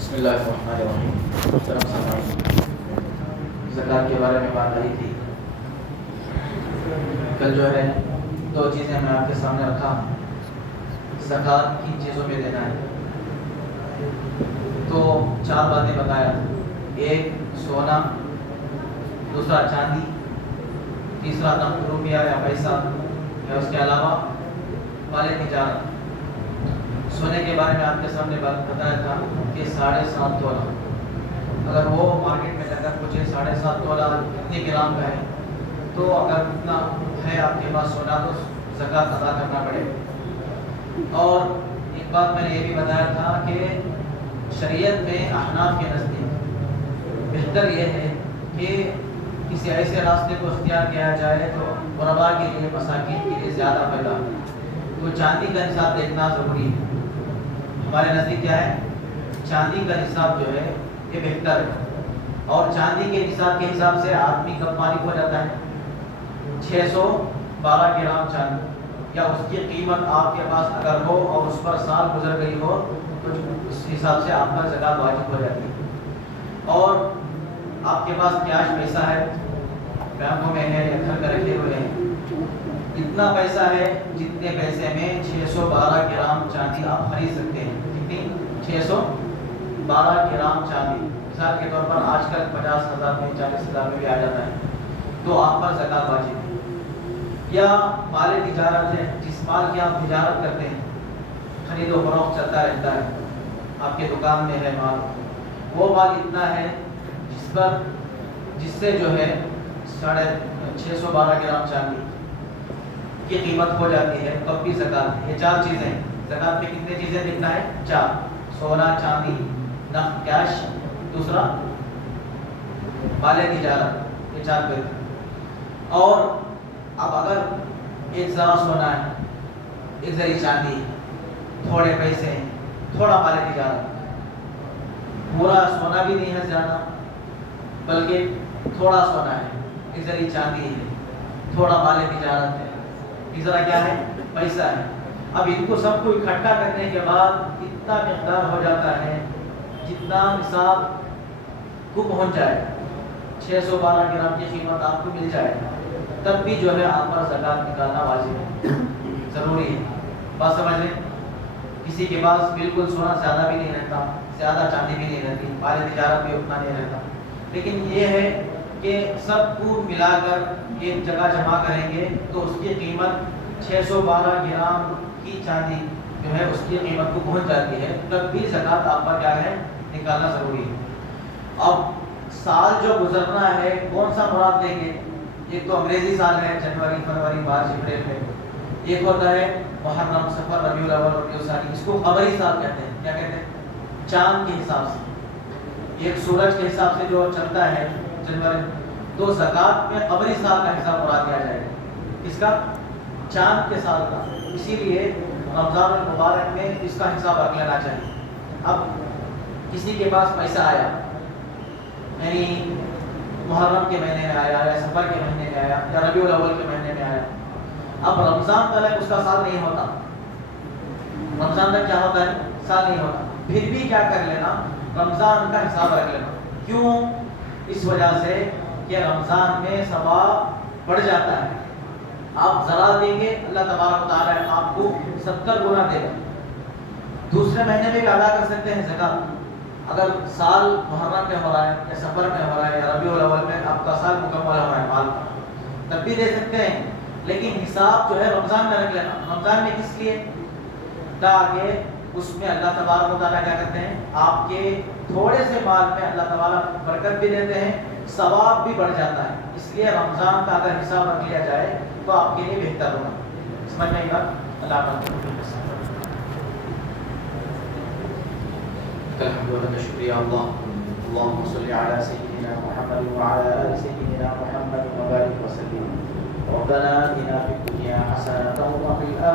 بسم اللہ الرحمن الرحیم. محترم سامعین، زکوٰۃ کے بارے میں بات آئی تھی. کل جو ہے دو چیزیں میں آپ کے سامنے رکھا. زکوٰۃ کن چیزوں میں دینا ہے تو چار باتیں بتایا. ایک سونا، دوسرا چاندی، تیسرا نقد روپیہ یا پیسہ، یا اس کے علاوہ مال تجارت. سونے کے بارے میں آپ کے سامنے بات بتایا تھا کہ 7.5 تولہ اگر وہ مارکیٹ میں اگر پوچھے 7.5 تولہ کتنے گرام کا ہے تو اگر اتنا ہے آپ کے پاس سونا تو زکوٰۃ ادا کرنا پڑے. اور ایک بات میں نے یہ بھی بتایا تھا کہ شریعت میں احناف کے نزدیک بہتر یہ ہے کہ کسی ایسے راستے کو اختیار کیا جائے تو غرباء کے لیے، مساکین کے لیے زیادہ فائدہ. تو چاندی کا نصاب دیکھنا ضروری ہے. ہمارے نزدیک کیا ہے؟ چاندی کا نصاب جو ہے یہ بہتر ہے. اور چاندی کے نصاب کے حساب سے آدمی کب مالک ہو جاتا ہے؟ 612 گرام چاندی، یا اس کی قیمت آپ کے پاس اگر ہو اور اس پر سال گزر گئی ہو تو اس حساب سے آپ پر زکوٰۃ واجب ہو جاتی ہے. اور آپ کے پاس کیش پیسہ ہے، بینکوں میں ہے یا گھر میں رکھے ہوئے ہیں، اتنا پیسہ ہے جتنے پیسے میں 612 گرام چاندی آپ خرید سکتے ہیں. کتنی؟ 612 گرام چاندی. مثال کے طور پر آج کل 50,000 میں 40,000 میں بھی آ جاتا ہے تو آپ پر زکوٰۃ واجب ہے. یا مال تجارت ہے، جس مال کی آپ تجارت کرتے ہیں، خرید و فروخت چلتا رہتا ہے، آپ کے دکان میں ہے مال، وہ مال اتنا ہے جس سے جو ہے 612 گرام چاندی کی قیمت ہو جاتی ہے، تب بھی زکوٰۃ. یہ چار چیزیں. زکوٰۃ میں کتنے چیزیں لکھنا ہے؟ 4. سونا، چاندی، نقد کیش، دوسرا مال تجارت. یہ 4 پہ. اور اب اگر ایک ذرا سونا ہے، ایک ذری چاندی ہے، تھوڑے پیسے ہیں، تھوڑا مال تجارت، پورا سونا بھی نہیں ہے زیادہ بلکہ تھوڑا سونا ہے، ایک ذری چاندی ہے، تھوڑا مال تجارت ہے، تیسرا کیا ہے؟ پیسہ ہے. اب ان کو سب کو اکٹھا کرنے کے بعد اتنا مقدار ہو جاتا ہے جتنا نصاب کو پہنچ جائے. 612 گرام کی قیمت آپ کو مل جائے تب بھی جو ہے آپ پر زکوٰۃ نکالنا واجب ہے، ضروری ہے. بات سمجھ لیں. کسی کے پاس بالکل سونا زیادہ بھی نہیں رہتا، زیادہ چاندی بھی نہیں رہتی، مال تجارت بھی اتنا نہیں رہتا، لیکن یہ ہے کہ سب کو ملا کر ایک جگہ جمع کریں گے تو اس کی قیمت 612 گرام کی چاندی جو ہے اس کی قیمت کو پہنچ جاتی ہے، تب بھی زکوٰۃ آپ پر کیا ہے؟ نکالنا ضروری ہے. اب سال جو گزرنا ہے کون سا مراد لیں گے؟ ایک تو انگریزی سال ہے، جنوری، فروری، مارچ، اپریل میں. ایک ہوتا ہے محرم، صفر، ربیع الاول، ربیع الثانی. اس کو قمری سال کہتے ہیں. کیا کہتے ہیں؟ چاند کے حساب سے، ایک سورج کے حساب سے جو چلتا ہے جنوری. تو زکوٰۃ میں قمری سال کا حساب مراد دیا جائے گا. کس کا؟ چاند کے سال کا. اسی لیے رمضان المبارک میں اس کا حساب رکھ لینا چاہیے. اب کسی کے پاس پیسہ آیا، یعنی محرم کے مہینے میں آیا یا سفر کے مہینے میں آیا یا ربیع الاول کے مہینے میں آیا. اب رمضان تک اس کا سال نہیں ہوتا. رمضان تک کیا ہوتا ہے؟ سال نہیں ہوتا. پھر بھی کیا کر لینا؟ رمضان کا حساب رکھ لینا. کیوں؟ اس وجہ سے کہ رمضان میں ثواب بڑھ جاتا ہے. آپ ذرا دیں گے، اللہ تبارک و تعالیٰ آپ کو 70 گنا دے گا. دوسرے مہینے میں بھی ادا کر سکتے ہیں زکوٰۃ. اگر سال محرم میں ہو رہا ہے یا سفر میں ہو رہا ہے یا ربیع الاول میں آپ کا سال مکمل ہو رہا ہے مال کا، تب بھی دے سکتے ہیں. لیکن حساب جو ہے رمضان میں رکھ لینا. رمضان میں کس لیے؟ تاکہ اس میں اللہ تبارک و تعالیٰ کیا کرتے ہیں؟ آپ کے تھوڑے سے مال میں اللہ تعالیٰ برکت بھی دیتے ہیں، ثواب بھی بڑھ جاتا ہے. اس لیے رمضان کا اگر حساب رکھ لیا جائے تو آپ کے لیے بہتر ہوگا. سمجھ میں آئی بات؟ اللہ تعالیٰ. الحمد للہ، شکریہ اللہ. اللهم صل على سيدنا محمد وعلى آل سيدنا محمد وبارك وسلم. ربنا آتنا في الدنيا حسنة وفي الآخرة